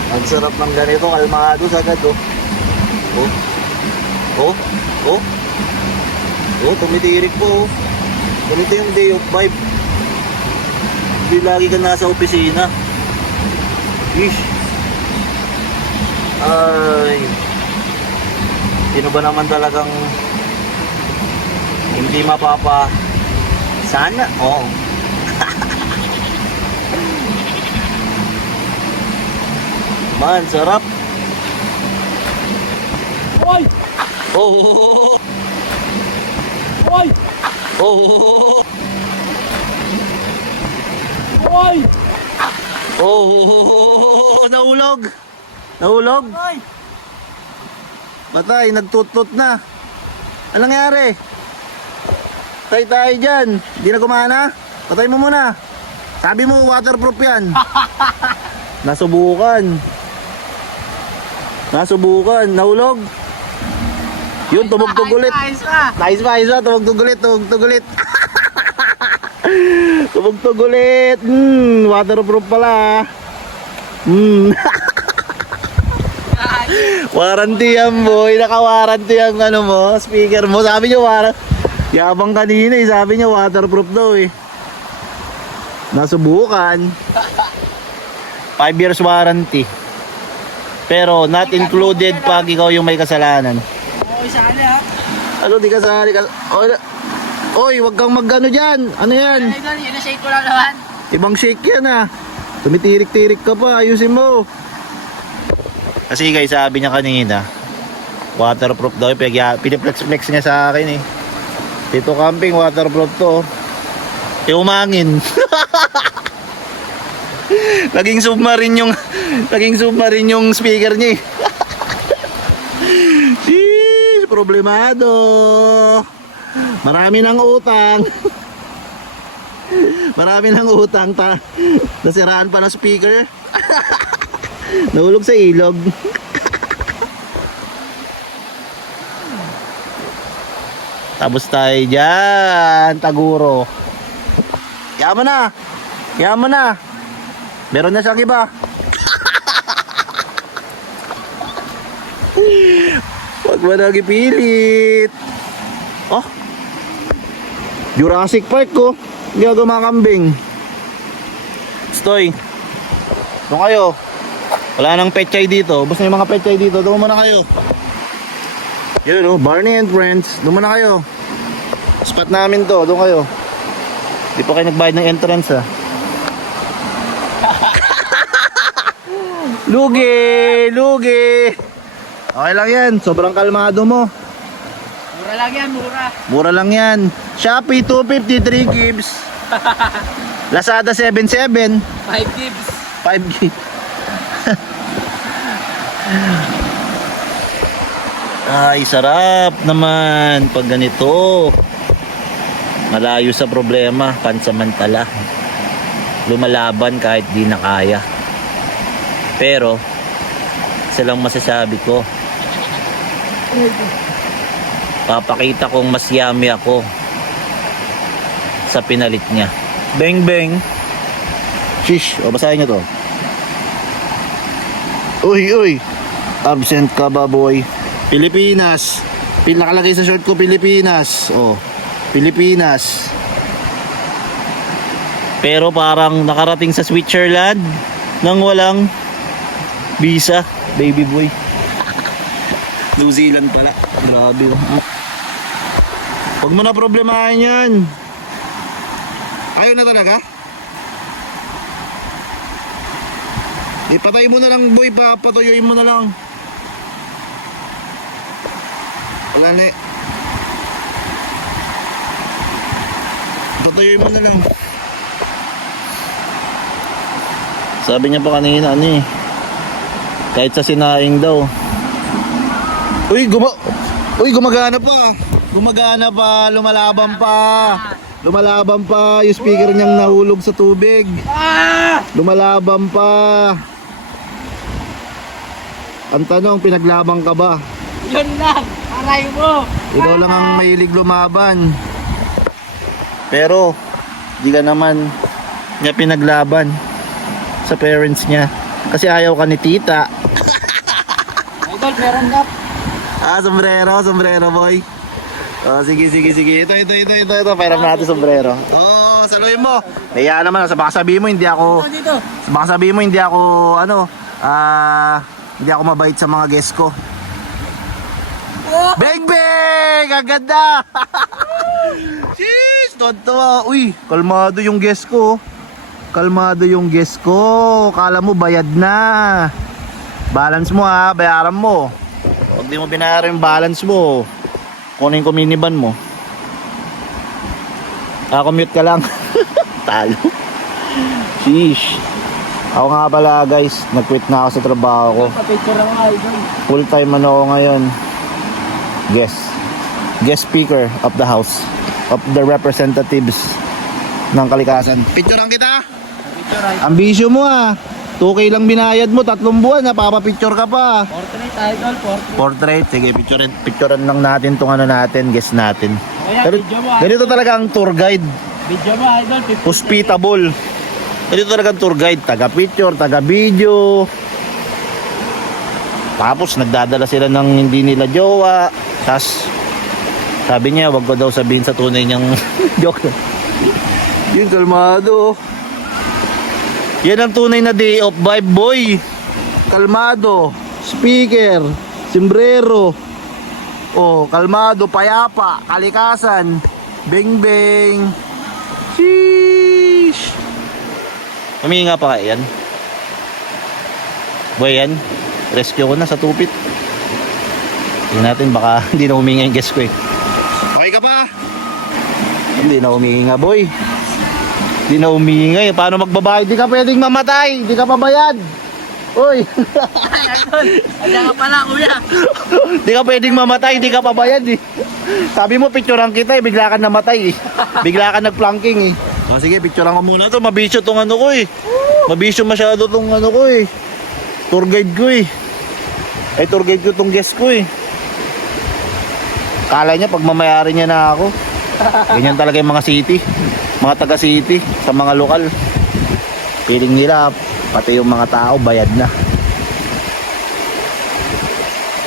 Ang sarap ng ganito, kalmado sagad oh. Tumitirik po oh. Ganito yung day of vibe. Hindi lagi ka nasa opisina. Ay, sino ba naman talagang hindi mapapa sana? Oo. Man, sarap. Oy! Oh. Oy! Oh. Oy! Oh. Nahulog. Oy! Patay, nagtut-tut na. Anong nangyari? Tayo dyan. Hindi na gumana? Patay mo muna. Sabi mo waterproof yan. Nasubukan. Nahulog. Yun, tumugtog ulit. Nice pa. Tumugtog ulit. Tumugtog ulit. Waterproof pala. Warranty yan boy. Naka-warranty ang ano mo, speaker mo. Sabi niyo yabang kanina sabi niya waterproof daw eh. Nasubukan. 5 years warranty. Pero not included pag ikaw yung may kasalanan. Oo, isali ha. Ano di kasali ka? Oy, wag kang magano diyan. Ano yan? Idol, yun na shake ko lang naman. Ibang shake yan ah. Tumitirik-tirik ka pa, ayusin mo. Kasi guys, sabi niya kanina, waterproof daw. Piniplex-flex niya sa akin eh. Dito camping, waterproof to. Umangin. Naging submarine yung speaker niya eh. Sheesh, problemado. Marami ng utang. Marami ng utang nasiraan pa ng speaker. Nahulog sa ilog. Tapos tayo dyan, Taguro. Yaman na. Yaman na. Meron na siyang iba. Huwag mo nang ipilit. Oh, Jurassic Park ko. Hindi ako gumakambing. Stoy. Doon kayo. Wala nang petchay dito. Basta yung mga petchay dito. Doon muna kayo. Yun o, Barney and Friends. Doon muna kayo. Spot namin to. Doon kayo. Di pa kayo nagbayad ng entrance ha. Lugi! Lugi! Okay lang yan. Sobrang kalmado mo. Mura lang yan, mura. Mura lang yan. Shopee 253 gigs. Lazada 77. 5 gigs. 5 gig. Ay, sarap naman pag ganito. Malayo sa problema, pansamantala. Lumalaban kahit di na kaya. Pero, silang masasabi ko, papakita kong mas yummy ako sa pinalit niya. Bang bang. Shish, o basahin nyo to. Uy, uy. Absent ka ba, boy? Pilipinas. Nakalagay sa short ko, Pilipinas. Oh, Pilipinas. Pero parang nakarating sa Switzerland nang walang visa, baby boy. New Zealand pala. Grabe. Huwag mo na problemahin yan. Ayaw na talaga? Ipatay mo na lang, boy. Papatuyuin mo na lang. Wala na eh. Patuyuin mo na lang. Sabi niya pa kanina, ano eh, kahit sa sinaing daw. Uy, gumagana pa. Gumagana pa, lumalaban pa. Lumalaban pa, yung speaker niyang nahulog sa tubig. Lumalaban pa. Ang tanong, pinaglaban ka ba? Yun lang, aray mo. Ikaw lang ang mahilig lumaban. Pero, di ka naman niya pinaglaban sa parents niya. Kasi ayaw ka ni tita. Idol, meron ka. Sombrero boy. Oh, sige. Ito. Pairam natin sombrero. Oh, saluhin mo. Kaya naman, baka sabihin mo hindi ako, Dito. baka sabihin mo hindi ako, hindi ako mabait sa mga guest ko. Oh. Bang! Ang ganda! Jeez! Tonto. Uy, kalmado yung guest ko. Kalmado yung guest ko. Kala mo bayad na. Balance mo ha, bayaran mo. Pag di mo binayaran yung balance mo, kunin ko minivan mo. Commute ka lang. Talo. Sheesh. Ako nga pala guys, nag-quit na ako sa trabaho ko. Papicture lang idol. Full time ano ako ngayon. Guest speaker of the house, of the representatives ng kalikasan. Picturean kita. Picture idol. Ambisyo mo ah. 2K lang binayad mo, 3 buwan, napapapicture ka pa. Portrait idol, portrait. Portrait, sige, picturean lang natin tong ano natin, guest natin. Kaya video mo idol. Ganito talaga ang tour guide, Video mo idol. 50 hospitable. Ganito talaga ang tour guide, taga-picture, taga-video. Tapos nagdadala sila ng hindi nila jowa. Tapos sabi niya, wag ko daw sabihin sa tunay niyang joke. Yun, kalmado. Yan ang tunay na day off vibe, boy. Kalmado. speaker, sombrero. Oh, kalmado, payapa, kalikasan. Beng beng. Sheesh. Huminga pa kaya yan? Boy, yan. Rescue ko na sa tupit. Tingnan natin, baka hindi na huminga yung guest ko eh. Okay ka pa? Hindi na huminga, boy. Hindi na huminga eh. Paano magbabayad? Di ka pwedeng mamatay. Di ka pabayad. Uy. Ayan ka pala, kuya. Di ka pwedeng mamatay. Di ka pabayad eh. Sabi mo, picturean kita eh. Bigla ka namatay eh. Bigla ka nagplanking eh. Sige, picturean ko muna to. Mabisyo tong ano ko eh. Mabisyo masyado tong ano ko eh. Tour guide ko eh. Ay, tour guide ko tong guest ko eh. Kala niya pag mamayari niya na ako. Ganyan talaga yung mga city. Mga taga city. Sa mga lokal. Feeling nila pati yung mga tao bayad na.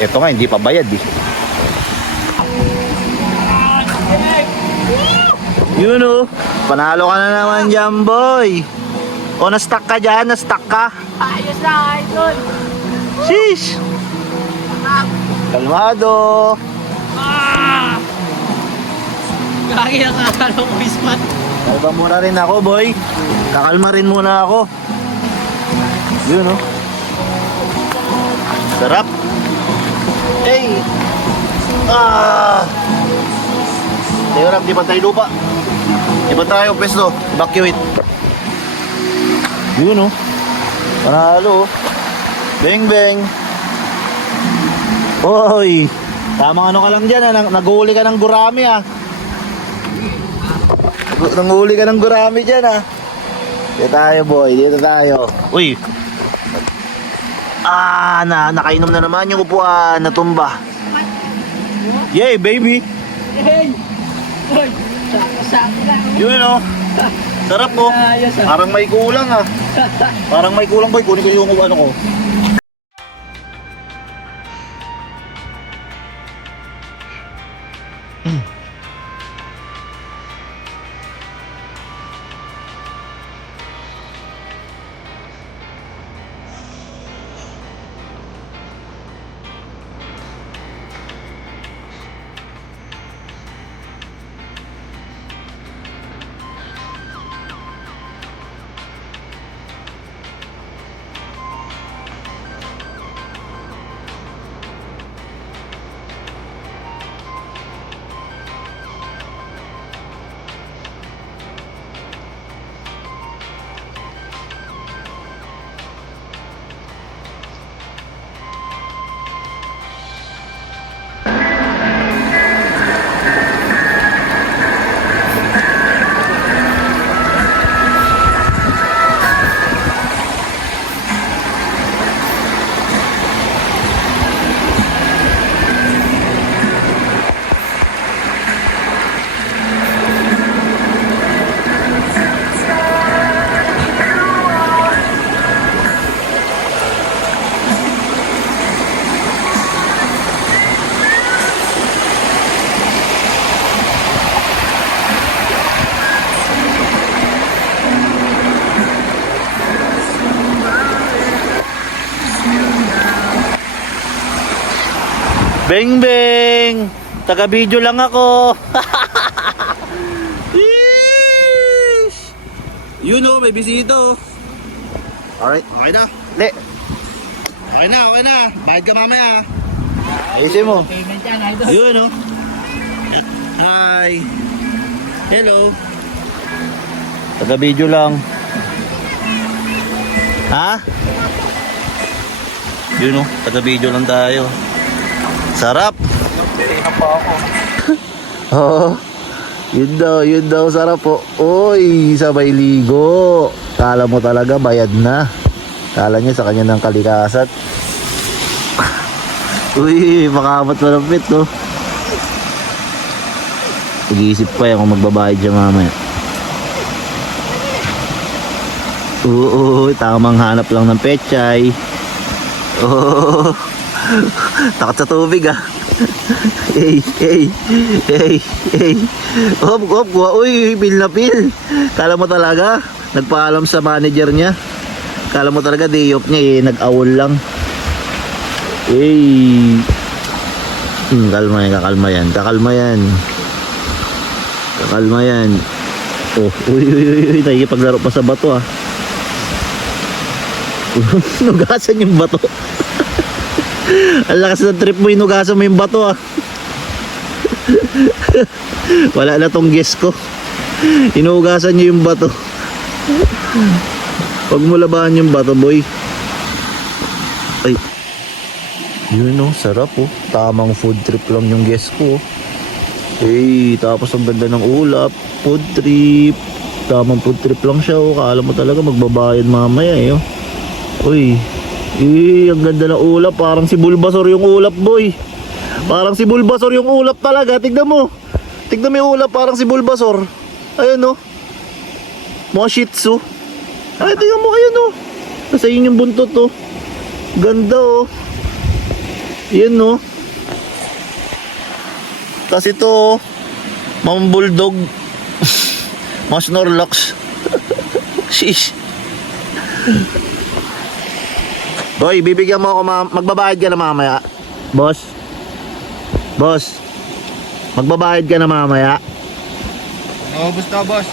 Ito nga hindi pa bayad eh. Yun oh. Panalo ka na naman dyan, boy. O na-stuck ka dyan, na-stuck ka. Ayos na, idol. Sheesh. Kalmado. Gagi ang kakalo ko ispat. Kalma muna rin ako, boy. Kakalma rin muna ako. Yun oh. Sarap. Hey. Teka, di pa tayo lupa. Di pa tayo pesto. Evacuate. Yun oh. Panalo oh. Beng beng. Hoy. Tamang ano ka lang dyan ah. Nag-uuli ka ng gurami ah. Nang-uuli ka ng gurami dyan ah. Dito tayo boy. Dito tayo. Uy. Nakainom na naman yung upuan. Natumba. Yay baby. Hey! Hoy! Saki lang. Yun oh. Sarap oh. Ayos ah. Parang may kulang ah. Parang may kulang boy. Kunin ko yung ano ko. Beng beng. Taga video lang ako. You know, may bisito. Alright. Okay na. Le. Okay na. Bayad ka mamaya. Ayusin mo. Payment yan, idol. Yun oh. Hi. Hello. Taga video lang. Ha? Yun oh. Taga video lang tayo. Sarap. Tingnan pa ako. Oo. Yun daw sarap po. Oy, sabay ligo. Kala mo talaga bayad na. Kala niya sa kanya ng kalikasan. Uy, makamat malapit no. Pag-iisip pa yan kung magbabayad siya mamaya. Oo, tamang hanap lang ng pechay. Oo. Takot sa tubig ah. Hey. Hop. Uy, pil na pil. Kala mo talaga, nagpaalam sa manager niya. Kala mo talaga day off niya eh, nag-awol lang. Eh. Kalma yan, kakalma yan. Kakalma yan. Kakalma yan. Oh, uy, uy, uy, uy. Nakikipaglaro pa sa bato ah. Nugasan yung bato. Ang lakas ng trip mo, inugasan mo yung bato ah. Wala na tong guess ko. Inugasan niyo yung bato. Huwag mo labahan yung bato, boy. Ay. Yun oh, sarap oh. Tamang food trip lang yung guess ko. Eh, tapos ang ganda ng ulap. Food trip. Tamang food trip lang siya oh. Kala mo talaga magbabayad mamaya eh oh. Uy. Eh, ang ganda ng ulap. Parang si Bulbasaur yung ulap, boy. Parang si Bulbasaur yung ulap talaga. Tignan mo. Tignan mo yung ulap. Parang si Bulbasaur. Ayan oh. Mga Shih Tzu. Ay, tingnan mo, ayan oh. Nasa yun yung buntot oh. Ganda oh. Yan oh. Tapos ito oh. Mga bulldog. Mga Snorlax. Sheesh. Boy, bibigyan mo ako magbabayad ka na mamaya. Boss. Boss. Magbabayad ka na mamaya. Naubos na, boss.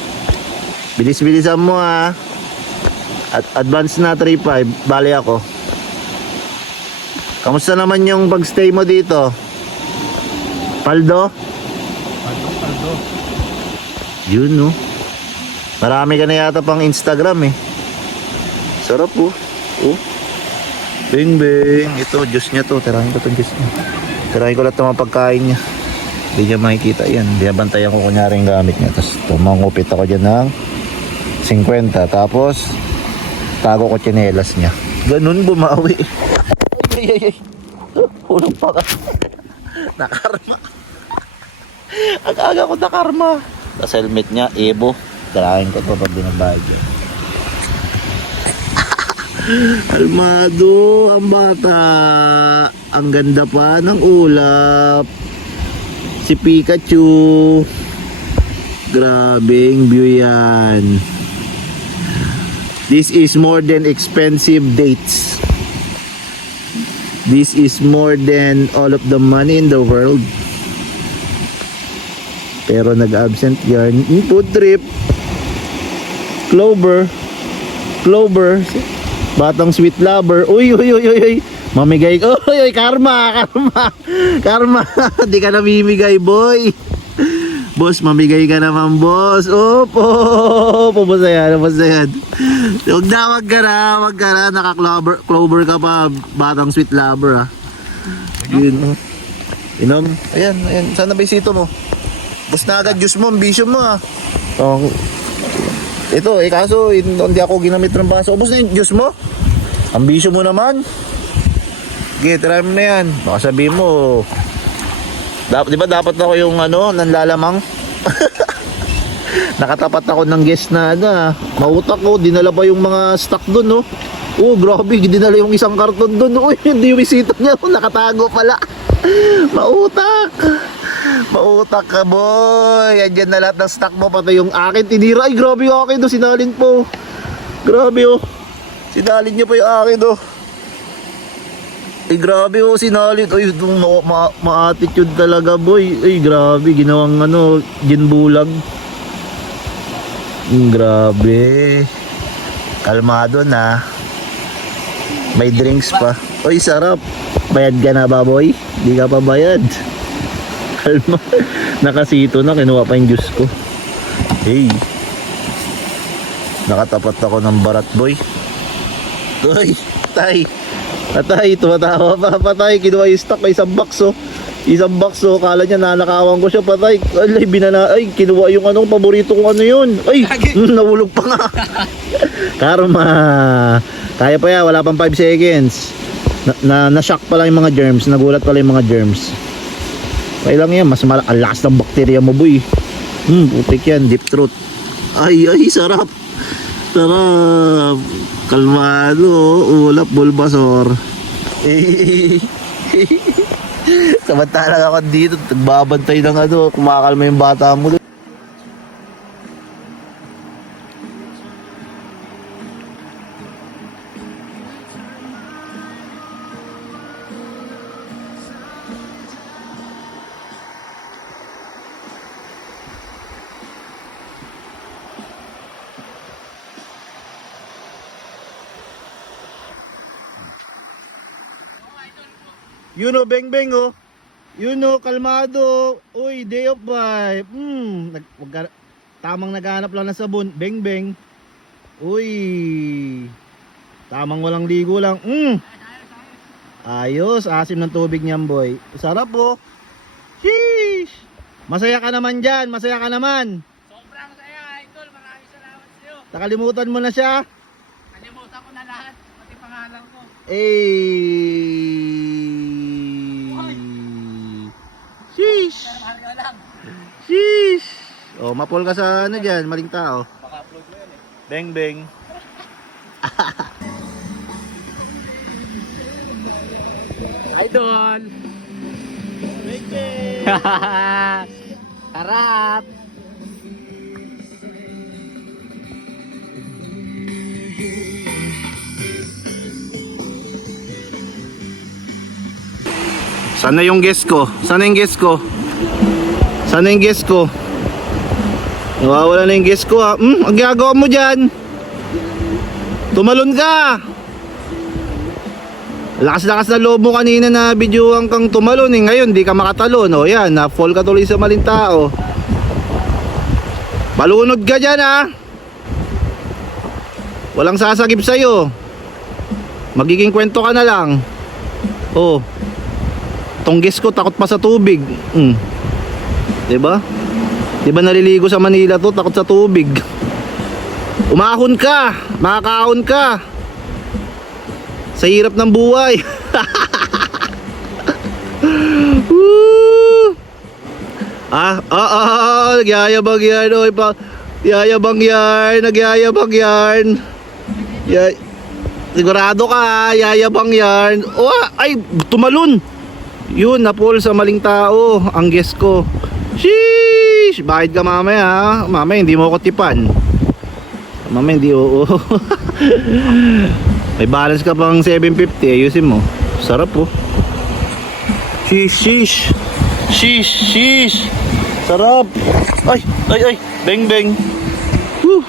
Bilis-bilisan mo ha. At advance na 3-5. Bali ako. Kamusta naman yung pagstay mo dito? Paldo? Paldo. Yun no. Marami ka na yata pang Instagram eh. Sarap oh. Oh. Bing bing. Ito, juice niya to. Tirahin ko itong juice niya. Tirahin ko lahat ng mga pagkain niya. Hindi niya makikita yan. Binabantayan ko kunyari yung gamit niya. Tapos tumangupit ako dyan ng 50. Tapos tago ko tsinelas niya. Ganun bumawi. Ay. Hulog pa ka. Nakarma. Aga-aga ko nakarma. Tapos helmet niya, Evo. Tirahin ko ito pag binabayad niya. Almado, ang bata. Ang ganda pa ng ulap. Si Pikachu. Grabing view yan. This is more than expensive dates. This is more than all of the money in the world. Pero nag-absent yarn. Food trip. Clover. Batang sweet lover. Uy. Mamigay ko. Uy, karma. Di ka namimigay, boy. Boss, mamigay ka naman, boss. Opo. Basta yan. Huwag ka na. Naka-clover ka pa. Batang sweet lover, ah. Yun, oh. Inom. Ayan. Saan na ba yung sito mo? Boss na agad juice mo. Ambisyon mo, ah. Oh. Ito, kaso hindi ako ginamit ng baso. Ubus na yung juice mo? Ambisyon mo naman. Okay, try mo na yan. Baka sabihin mo, di ba dapat ako yung nanlalamang? Nakatapat ako ng guest na mautak ko, dinala pa yung mga stock doon, no? Oh, grabe, dinala yung isang karton doon. Uy, hindi yung bisita niya, nakatago pala. Mautak ka, boy. Andyan na lahat ng stock mo, pati yung akin tinira. Ay, grabe yung akin, do, sinalin po. Grabe, oh. Sinalin niya pa yung akin, oh. Ay, grabe, oh, sinalin. Ay, ma-attitude talaga, boy. Ay, grabe, ginawang ginbulag. Grabe. Kalmado na. May drinks pa. Uy, sarap. Bayad ka na ba, boy? Di ka pa bayad. Kalma. Nakasito na, kinuha pa yung juice ko. Hey. Nakatapat ako ng barat, boy. Uy, Patay, tumatawa pa. Patay, kinuha yung stock. Isang box, oh. Kala niya nanakawan ko siya. Patay. Ay, kinuha yung paborito kong yun. Ay, nahulog pa nga. Karma. Kaya pa yan, wala pang 5 seconds. Na-shock pa lang yung mga germs. Nagulat pa lang yung mga germs. Kaya lang yan, mas ang lakas ng bakterya mo, boy. Putik yan, deep throat. Ay, sarap. Kalmado, ulap, Bulbasaur. Samantalang ako dito, nagbabantay ng kumakalma yung bata mo. Yun o, beng beng o. Yun o, kalmado. Uy, day of 5. Tamang naghahanap lang ng sabon. Beng beng. Uy. Tamang walang ligo lang. Ayos, asim ng tubig niyan, boy. Sarap po. Sheesh. Masaya ka naman dyan, masaya ka naman. Sobrang saya, Idol. Maraming salamat sa iyo. Nakalimutan mo na siya. Kalimutan ko na lahat, pati pangalan ko. Sheesh. Mahal ka lang. Sheesh. Oh, mapol ka sa ano dyan, maling tao. Baka upload mo yan eh. Beng beng. Idol. Beng beng. Harap. Sana yung guest ko? Sana yung guest ko? Sana yung guest ko? Nawawala na yung guest ko ha. Ang ginagawa mo dyan? Tumalon ka! Lakas-lakas na loob mo kanina na videoan kang tumalon eh. Ngayon di ka makatalon. O yan, na-fall ka tuloy sa maling tao. Malunod ka dyan ha. Walang sasagip sa'yo. Magiging kwento ka na lang. Oh. Itong guest ko takot pa sa tubig. Diba? Diba naliligo sa Manila to, takot sa tubig. Umahon ka, makakaahon ka. Sa hirap ng buhay. Nagyayabang yan. Oy, nagyayabang yan, nagyayabang yan. Sigurado ka, yayabang yan. Ay, tumalon. Yun, napol sa maling tao. Ang guest ko. Sheesh! Bakit ka mamaya? Mamaya hindi mo ako tipan. Mamaya hindi oo. May balance ka pang 750. Ayusin mo. Sarap po. Sheesh, sheesh. Sheesh, sheesh. Sarap. Ay. Beng, beng. Woo.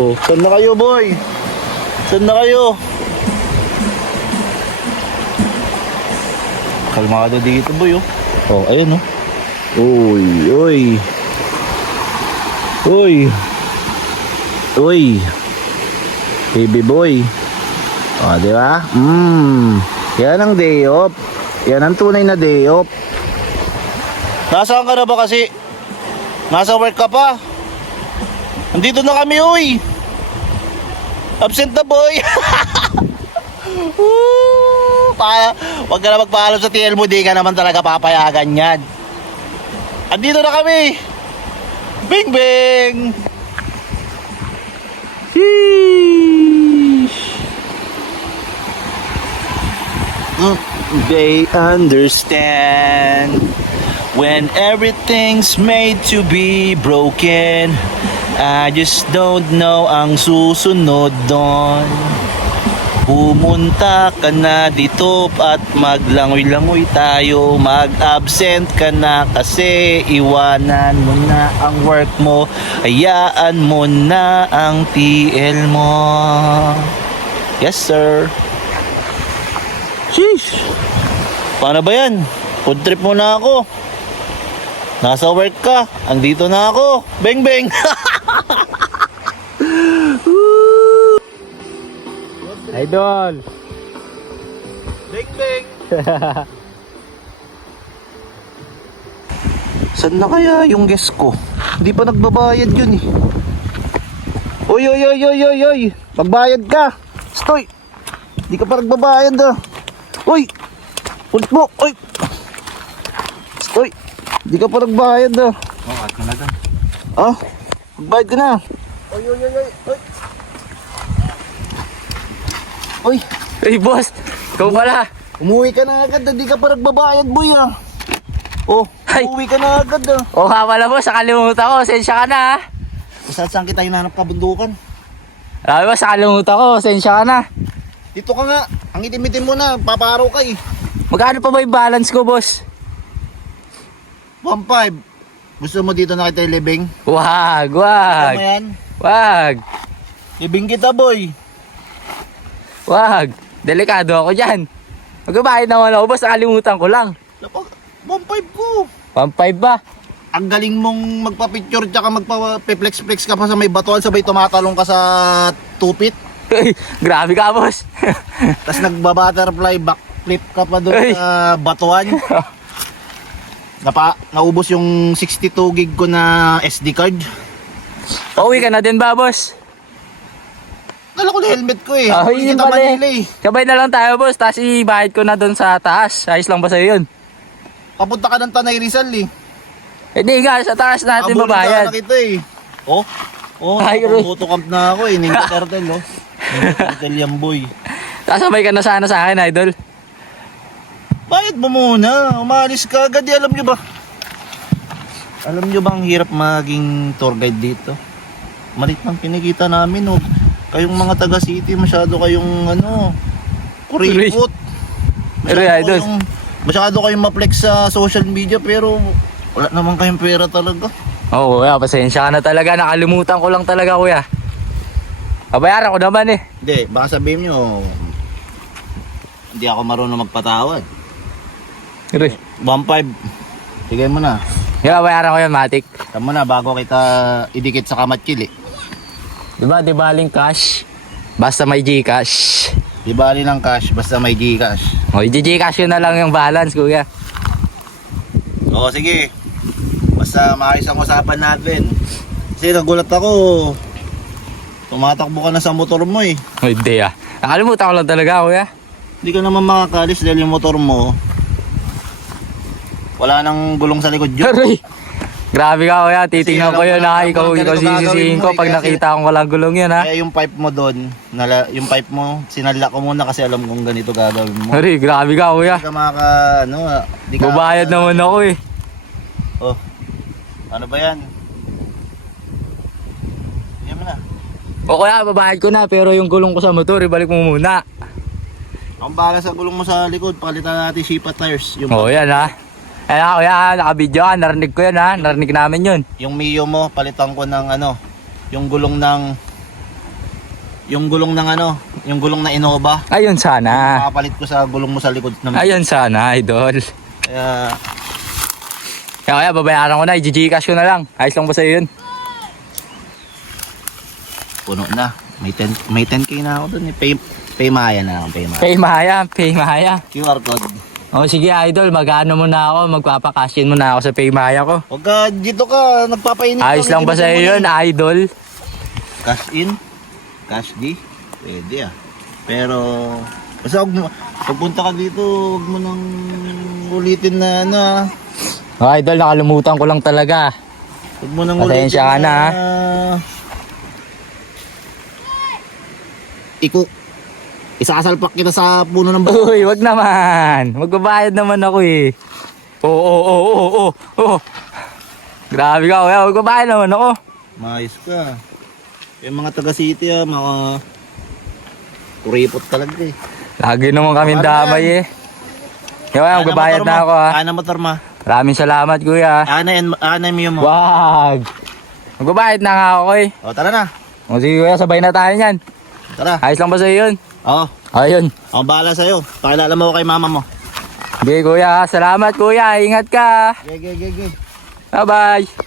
Oh, saan na kayo, boy? Saan na kayo? Kalmado dito, boy, oh. Oh, ayun, oh. Uy. Baby boy. Oh, di ba? Yan ang day off. Yan ang tunay na day off. Nasaan ka na ba kasi? Nasa work ka pa? Andito na kami, uy. Absent na, boy. Wag ka na magpaalam sa TL mo, di ka naman talaga papayagan yan. Andito na kami. Bing bing. Sheesh. They understand when everything's made to be broken. I just don't know ang susunod doon. Pumunta ka na dito at maglangoy-langoy tayo. Mag-absent ka na kasi iwanan mo na ang work mo. Hayaan mo na ang TL mo. Yes, sir. Sheesh. Paano ba yan? Food trip mo na ako. Nasa work ka. Andito na ako. Beng beng. Idol. Beng beng. Saan na kaya yung guest ko? Hindi pa nagbabayad yun eh. Oy. Magbayad ka. Stoy. Hindi ka pa nagbabayad ah. Uy. Ulit mo. Uy. Stoy. Hindi ka pa nagbayad ah. At malaga. Magbayad ka na. Uy. Hey boss, ikaw pala. Umuwi ka na agad, hindi ka pa nagbabayad, boy ah. Oh, Ay. umuwi ka na agad ah. O nga pala boss, nakalimutan ko. Sensya ka na ha. Saan kita hinanap kabundukan? Alam mo, nakalimutan ko. Sensya ka na. Dito ka nga, ang itim-itim mo na, paparaw ka eh. Magkano pa ba yung balance ko boss? 1.5. Gusto mo dito na kita ilibing? Wag. Ano mo yan? Wag. Libing kita, boy. Wag. Delikado ako dyan. Magbabayad naman ako, boss. Nakalimutan ko lang. 1.5 ko. 1.5 ba? Ang galing mong magpa-picture tsaka magpa-flex-flex ka pa sa may batuan, sabay tumatalong ka sa tupit. Uy, grabe ka, boss. Tapos nagba-butterfly backflip ka pa doon Uy. sa batuan. Naubos yung 62 gig ko na SD card. Pauwi ka na din ba, boss? Dala ko na helmet ko eh. Ah, Hindi yun kita pala eh. Manila eh. Sabay na lang tayo, boss. Tapos ibahid ko na doon sa taas. Ayos lang ba sa'yo yun? Papunta ka ng Tanay Rizal eh. Hindi nga, sa taas natin Abulong babayad. sana kita eh. Oh, Ay, Roy. photo camp na ako eh. Ninja Turtle oh. Ninja Turtle yan boy. Sasabay ka na sana sa akin, idol. Bayad mo muna. Umalis ka agad. Alam nyo ba? Alam nyo ba ang hirap maging tour guide dito? Malit lang kinikita namin oh. Kayong mga taga city masyado kayong kuripot. Pero, idol. Masyado kayong ma-flex sa social media pero wala naman kayong pera talaga. Oo, kuya, pasensya ka na talaga. Nakalimutan ko lang talaga, kuya. Babayaran ko naman eh. Hindi, baka sabihin nyo hindi ako marunong magpatawad. Pero, 1.5. Sige mo na. yeah, babayaran ko yan, Matik. Tama na bago kita idikit sa kamatchili. Diba, di baling cash? Basta may Gcash. Di bali ng cash basta may Gcash. O, i-Gcash yun na lang yung balance, kuya. Oo, sige. Basta maayos ang usapan natin. Kasi nagulat ako. Tumatakbo ka na sa motor mo eh. O, hindi ah. Nakalimutan ko lang talaga, kuya. Hindi ka naman makakalis dahil yung motor mo wala nang gulong sa likod yun. Aray! Grabe ka, kuya. Titingnan Kasi ko yun, alam ha. ko Ikaw na ganito sisisihin gagawin ko mo, pag kasi- nakita kong walang gulong yun, ha. Kaya yung pipe mo doon, yung pipe mo, sinala ko muna kasi alam kong ganito gagawin mo. Aray, grabe ka, kuya. Hindi ka maka, di ka, Babayad naman ako, eh. Oh, ano ba yan? Yan mo na. O, kuya, babayad ko na. Pero yung gulong ko sa motor, ibalik mo muna. Ang bahala sa gulong mo sa likod, palitan natin Shipa tires. O, yan, ha. Ayan, kuya, naka-video ka. Narinig ko yan, ha. Narinig namin yun. Yung Mio mo, palitan ko ng yung gulong ng yung gulong ng Innova. Ayun sana. Makapalit ko sa gulong mo sa likod ng Ayun sana, idol. Kaya Kaya babayaran ko na, i-Gcash ko na lang. Ayos lang ba sa'yo yun? puno na. May 10k na ako doon. Pay Maya na ako, Pay Maya. QR code. O sige, idol, mag-ano muna ako, magpapakashin muna ako sa Pay Maya ko. Huwag ka, dito ka, nagpapainit ka. Ayos lang ba sa'yo yun, idol? Cash in, cash di, pwede ah. Pero, basta pagpunta ka dito, huwag mo nang ulitin na O, idol, nakalimutan ko lang talaga. Huwag mo nang ulitin Pasensya ka na, ha? Isasalpak kita sa puno ng bako. Uy, wag naman. Magbabayad naman ako eh. Oo. Grabe ka, kuya. Magbabayad naman ako. Maayos ka. Yung mga taga city mga kuripot talaga eh. Lagi naman kami Ano damay eh. Kaya magbabayad na ako ha. Ana motor ma. Maraming salamat, kuya. Ana mo. Wag. Magbabayad na nga ako eh. O tara na. O sige, kuya, sabay na tayo niyan. Tara. Ayos lang ba sa'yo yun? Oo. Ayun. Ako bahala sa'yo. Pakilala mo ako kay mama mo. Sige, kuya. Salamat, kuya. Ingat ka. Gege. Bye-bye.